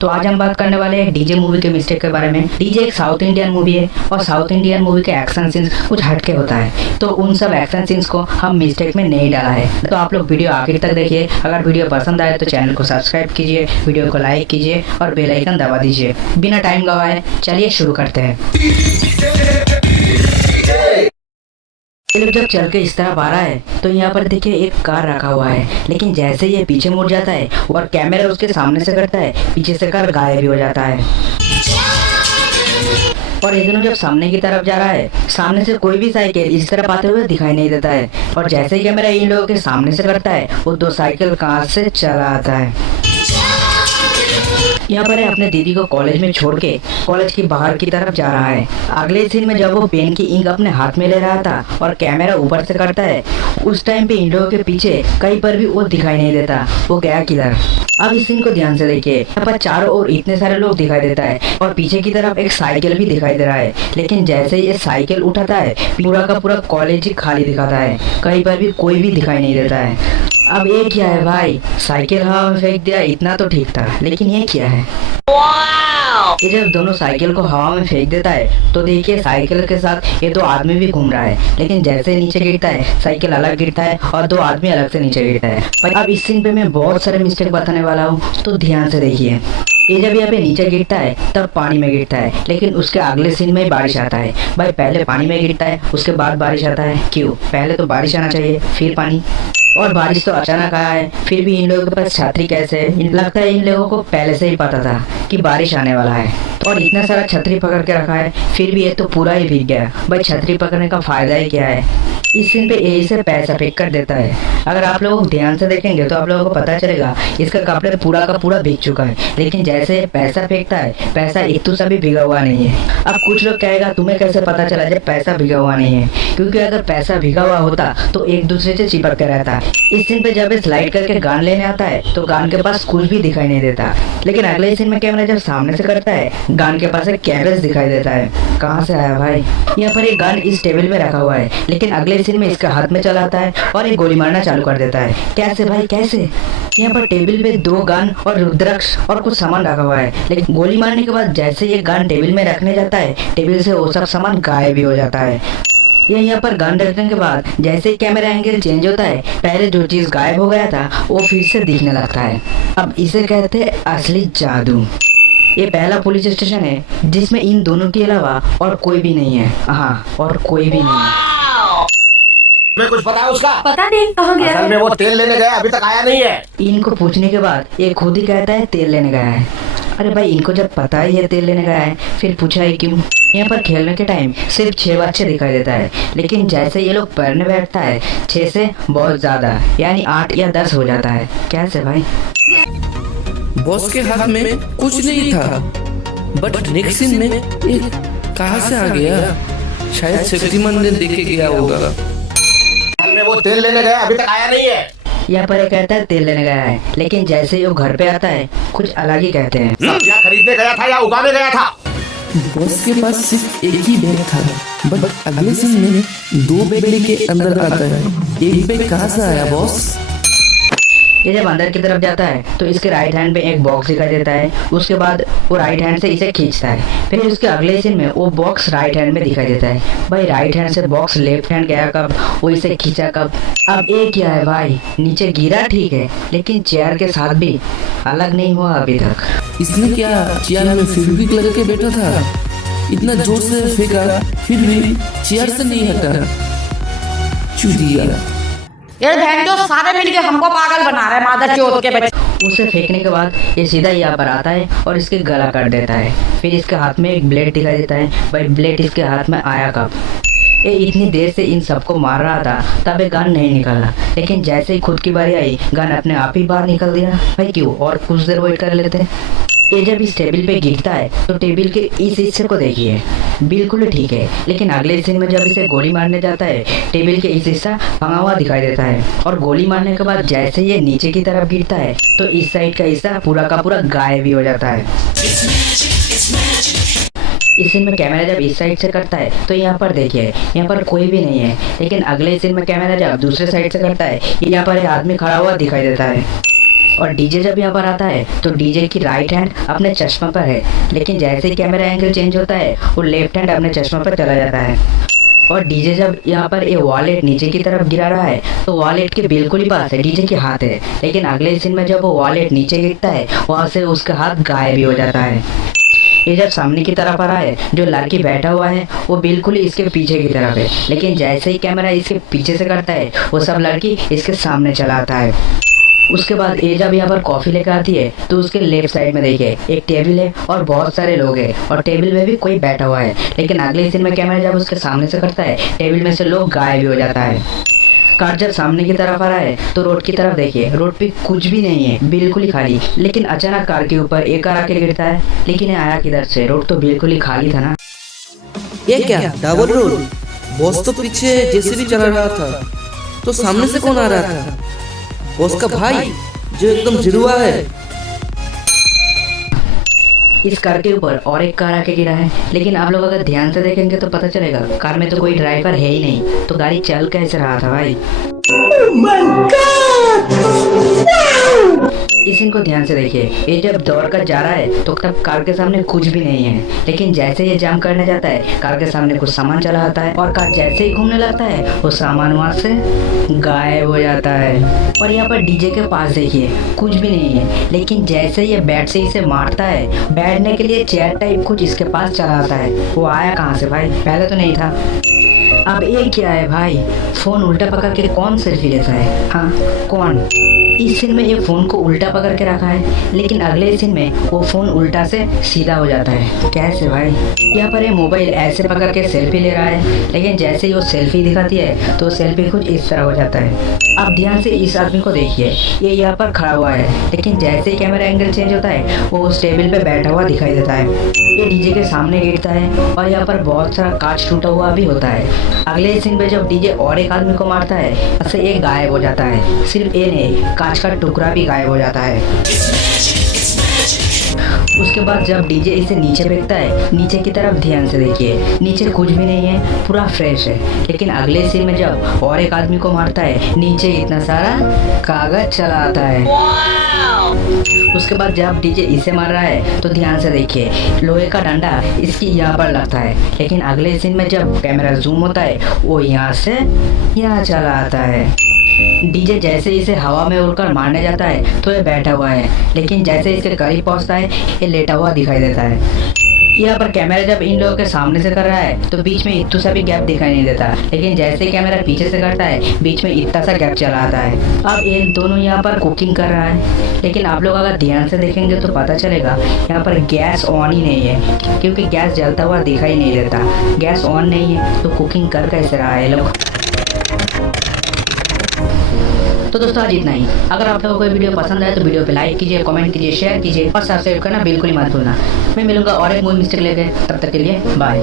तो आज हम बात करने वाले हैं डीजे मूवी के मिस्टेक के बारे में। डीजे एक साउथ इंडियन मूवी है और साउथ इंडियन मूवी के एक्शन सीन्स कुछ हटके होता है, तो उन सब एक्शन सीन्स को हम मिस्टेक में नहीं डाला है। तो आप लोग वीडियो आखिर तक देखिए। अगर वीडियो पसंद आए तो चैनल को सब्सक्राइब कीजिए, वीडियो को लाइक कीजिए और बेल आइकन दबा दीजिए। बिना टाइम गवाए चलिए शुरू करते हैं। ये लोग जब चल के इस तरफ आ रहा है तो यहाँ पर देखिए एक कार रखा हुआ है, लेकिन जैसे ये पीछे मुड़ जाता है और कैमरा उसके सामने से करता है, पीछे से कार गायब भी हो जाता है। और ये दोनों जब सामने की तरफ जा रहा है, सामने से कोई भी साइकिल इस तरफ आते हुए दिखाई नहीं देता है, और जैसे ही कैमरा इन लोगों के सामने से करता है वो दो साइकिल कहाँ से चला आता है। यहाँ पर अपने दीदी को कॉलेज में छोड़ के कॉलेज की बाहर की तरफ जा रहा है। अगले सीन में जब वो पेन की इंक अपने हाथ में ले रहा था और कैमरा ऊपर से करता है, उस टाइम पे इन लोगों के पीछे कहीं पर भी वो दिखाई नहीं देता, वो गया किधर। अब इस सीन को ध्यान से देखिए। यहाँ पर चारों ओर इतने सारे लोग दिखाई देता है और पीछे की तरफ एक साइकिल भी दिखाई दे रहा है, लेकिन जैसे ही ये साइकिल उठाता है पूरा का पूरा कॉलेज ही खाली दिखाता है, कहीं पर भी कोई भी दिखाई नहीं देता है। अब ये क्या है भाई, साइकिल हवा में फेंक दिया इतना तो ठीक था, लेकिन ये क्या है। ये जब दोनों साइकिल को हवा में फेंक देता है तो देखिए साइकिल के साथ ये दो आदमी भी घूम रहा है, लेकिन जैसे नीचे गिरता है साइकिल अलग गिरता है और दो आदमी अलग से नीचे गिरता है। पर अब इस सीन पे मैं बहुत सारे मिस्टेक बताने वाला हूँ, तो ध्यान से देखिए। ये जब यहाँ पे नीचे गिरता है तब पानी में गिरता है, लेकिन उसके अगले सीन में बारिश आता है। भाई पहले पानी में गिरता है उसके बाद बारिश आता है, क्यों? पहले तो बारिश आना चाहिए फिर पानी, और बारिश तो अचानक आया है। फिर भी इन लोगों के पास छतरी कैसे है? लगता है इन लोगों को पहले से ही पता था कि बारिश आने वाला है, और इतना सारा छतरी पकड़ के रखा है, फिर भी ये तो पूरा ही भीग गया। भाई छतरी पकड़ने का फायदा ही क्या है। इस सीन पे यही से पैसा फेंक कर देता है। अगर आप लोग ध्यान से देखेंगे तो आप लोगों को पता चलेगा इसका कपड़े पूरा का पूरा भीग चुका है, लेकिन जैसे पैसा फेंकता है पैसा एक दूसरा भी भीगा हुआ नहीं है। अब कुछ लोग कहेगा तुम्हें कैसे पता चला जब पैसा भीगा हुआ नहीं है? क्योंकि अगर पैसा भीगा हुआ होता तो एक दूसरे से चिपक के रहता। इस सीन पे जब स्लाइड करके गान लेने आता है तो गान के पास कुछ भी दिखाई नहीं देता, लेकिन अगले सीन में कैमरा जब सामने से करता है गान के पास एक कैबेज दिखाई देता है। कहाँ से आया भाई? यहाँ पर एक गन इस टेबल में रखा हुआ है, लेकिन अगले सीन में इसका हाथ में चला आता है और एक गोली मारना चालू कर देता है। कैसे भाई कैसे? यहाँ पर टेबल पे दो गन और रुद्राक्ष और कुछ सामान रखा हुआ है, लेकिन गोली मारने के बाद जैसे ये गन टेबल में रखने जाता है टेबल से वो सब सामान गायब भी हो जाता है। ये यहाँ पर गन रखने के बाद जैसे ही कैमरा एंगल चेंज होता है, पहले जो चीज गायब हो गया था वो फिर से दिखने लगता है। अब इसे कहते हैं असली जादू। ये पहला पुलिस स्टेशन है जिसमें इन दोनों के अलावा और कोई भी नहीं है। हाँ, और कोई भी नहीं है। तुम्हें कुछ पता है उसका? पता नहीं कहाँ गया असल में वो तेल लेने गया, अभी तक आया नहीं है। इनको पूछने के बाद ये खुद ही कहता है तेल लेने गया है। अरे भाई इनको जब पता ही है तेल लेने गया है फिर पूछा है क्यों? यहाँ पर खेलने के टाइम सिर्फ 6 बच्चे दिखाई देता है, लेकिन जैसे ये लोग पढ़ने बैठता है 6 से बहुत ज्यादा यानी 8 या 10 हो जाता है। कैसे भाई? बॉस के हाथ में कुछ नहीं था, बट नेक्स्ट सीन में ये कहाँ से आ गया? शायद शक्तिमान ने देखे गया होगा। असल में वो तेल लेने गया, अभी तक आया नहीं है। यहाँ पर कहता है तेल लेने गया है, लेकिन जैसे ही वो घर पे आता है कुछ अलग ही कहते हैं। सब्जियां खरीदने गया था या उगाने गया था? बॉस के पास सिर्फ एक ही बैग था, बट अगले सीन में 2 बैग लेके अंदर आता है। एक बैग कहाँ से आया बॉस? ये जब अंदर की तरफ जाता है तो इसके राइट हैंड पे एक बॉक्स दिखाई देता है, उसके बाद वो राइट हैंड से इसे खींचता है, फिर उसके अगले सीन में वो बॉक्स राइट हैंड में दिखाई देता है। भाई राइट हैंड से बॉक्स लेफ्ट हैंड गया कब? वो इसे खींचा कब? अब ये क्या है भाई? नीचे गिरा ठीक है, लेकिन चेयर के साथ भी अलग नहीं हुआ अभी तक। इसने क्या चेयर में फेविक्विक लगा के बैठा था? इतना जोर से फेंका फिर भी चेयर से नहीं हटा। चूतिया। यार बहन जो सारे मिलके हमको पागल बना रहे हैं मादर चोद के बच्चे। उसे फेंकने के बाद ये सीधा यहाँ पर आता है और इसके गला काट देता है। फिर इसके हाथ में एक ब्लेड दिखाई देता है। भाई ब्लेड इसके हाथ में आया कब? ये इतनी देर से इन सबको मार रहा था तब ये गन नहीं निकला, लेकिन जैसे ही खुद की बारी आई गन अपने आप ही बाहर निकल दिया। भाई क्यों? और कुछ देर वेट कर लेते। ये जब इस टेबल पे गिरता है तो टेबल के इस हिस्से को देखिए, बिल्कुल ठीक है, लेकिन अगले सीन में जब इसे गोली मारने जाता है टेबल के इस हिस्सा भंगा हुआ दिखाई देता है, और गोली मारने के बाद जैसे ये नीचे की तरफ गिरता है तो इस साइड का हिस्सा पूरा का पूरा गायब भी हो जाता है। इस सीन में कैमरा जब इस साइड से करता है तो यहाँ पर देखिए यहाँ पर कोई भी नहीं है, लेकिन अगले सीन में कैमरा जब दूसरे साइड से करता है यहाँ पर एक आदमी खड़ा हुआ दिखाई देता है। और डीजे जब यहाँ पर आता है तो डीजे की राइट हैंड अपने चश्मा पर है, लेकिन जैसे ही कैमरा एंगल चेंज होता है वो लेफ्ट हैंड अपने चश्मा पर चला जाता है। और डीजे जब यहाँ पर ये वॉलेट नीचे की तरफ गिरा रहा है तो वॉलेट के बिल्कुल ही पास है डीजे के हाथ है, लेकिन अगले सीन में जब वो वॉलेट नीचे गिरता है वहाँ से उसका हाथ गायब भी हो जाता है। ये जब सामने की तरफ आ रहा है, जो लड़की बैठा हुआ है वो बिल्कुल ही इसके पीछे की तरफ है, लेकिन जैसे ही कैमरा इसके पीछे से करता है वो सब लड़की इसके सामने चला आता है। उसके बाद ये जब यहाँ पर कॉफ़ी लेकर आती है तो उसके लेफ्ट साइड में देखिए एक टेबल है और बहुत सारे लोग हैं और टेबल में भी कोई बैठा हुआ है, लेकिन अगले सीन में कैमरा जब उसके सामने से करता है टेबल में से लोग गायब भी हो जाता है। कार जब सामने की तरफ आ रहा है तो रोड की तरफ देखिए, रोड पे कुछ भी नहीं है, बिल्कुल ही खाली, लेकिन अचानक कार के ऊपर एक कार आके गिरता है, लेकिन ये आया किधर से, रोड तो बिल्कुल ही खाली था ना। ये क्या डबल रोल? बॉस तो पीछे जेसीबी चला रहा था, तो सामने से कौन आ रहा था? बॉस का भाई जो एकदम जुड़वा है। इस कार के ऊपर और एक कार आके गिरा है, लेकिन आप लोग अगर ध्यान से देखेंगे तो पता चलेगा कार में तो कोई ड्राइवर है ही नहीं, तो गाड़ी चल कैसे रहा था भाई। इस सीन को ध्यान से देखिए, ये जब दौड़ कर जा रहा है तो तब कार के सामने कुछ भी नहीं है, लेकिन जैसे ये जाम करने जाता है कार के सामने कुछ सामान चला आता है और कार जैसे ही घूमने लगता है वो सामान वहाँ से गायब हो जाता है। और यहाँ पर डीजे के पास देखिए कुछ भी नहीं है, लेकिन जैसे ये बैट से इसे मारता है, बैठने के लिए चेयर टाइप कुछ इसके पास चला आता है। वो आया कहाँ से भाई, पहले तो नहीं था। अब ये क्या है भाई, फोन उल्टा पकड़ के कौन सेल्फी लेता है? हाँ कौन? इस सीन में ये फोन को उल्टा पकड़ के रखा है, लेकिन अगले सीन में वो फोन उल्टा से सीधा हो जाता है। कैसे भाई? यहाँ पर ये मोबाइल ऐसे पकड़ के सेल्फी ले रहा है, लेकिन जैसे ही वो सेल्फी दिखाती है तो सेल्फी कुछ इस तरह हो जाता है। अब ध्यान से इस आदमी को देखिए, ये यहाँ पर खड़ा हुआ है, लेकिन जैसे ही कैमरा एंगल चेंज होता है वो उस टेबल पे बैठा हुआ दिखाई देता है। ये डीजे के सामने गिरता है और यहाँ पर बहुत सारा कांच टूटा हुआ भी होता है। अगले सीन में जब डीजे और एक आदमी को मारता है ऐसे एक गायब हो जाता है, सिर्फ ये नहीं कांच का टुकड़ा भी गायब हो जाता है। उसके बाद जब डीजे इसे नीचे फेंकता है, नीचे की तरफ ध्यान से देखिए, नीचे कुछ भी नहीं है, पूरा फ्रेश है, लेकिन अगले सीन में जब और एक आदमी को मारता है नीचे इतना सारा कागज चला आता है। उसके बाद जब डीजे इसे मार रहा है तो ध्यान से देखिए, लोहे का डंडा इसकी यहाँ पर लगता है, लेकिन अगले सीन में जब कैमरा जूम होता है वो यहाँ से यहाँ चला आता है। डीजे जैसे इसे हवा में उड़कर मारने जाता है तो ये बैठा हुआ है, लेकिन जैसे इसके करीब पहुंचता है ये लेटा हुआ दिखाई देता है। यहाँ पर कैमरा जब इन लोगों के सामने से कर रहा है तो बीच में इतना सा भी गैप दिखाई नहीं देता, लेकिन जैसे कैमरा पीछे से करता है बीच में इतना सा गैप चला आता है। अब ये दोनों यहाँ पर कुकिंग कर रहा है, लेकिन आप लोग अगर ध्यान से देखेंगे तो पता चलेगा यहाँ पर गैस ऑन ही नहीं है, क्योंकि गैस जलता हुआ दिखाई नहीं देता। गैस ऑन नहीं है तो कुकिंग कर कैसे रहा है लोग। तो दोस्तों आज इतना ही। अगर आप लोगों को ये वीडियो पसंद आए तो वीडियो पे लाइक कीजिए, कमेंट कीजिए, शेयर कीजिए और सब्सक्राइब करना बिल्कुल ही मत भूलना। मैं मिलूंगा और एक मूवी मिस्टेक लेके, तब तक के लिए बाय।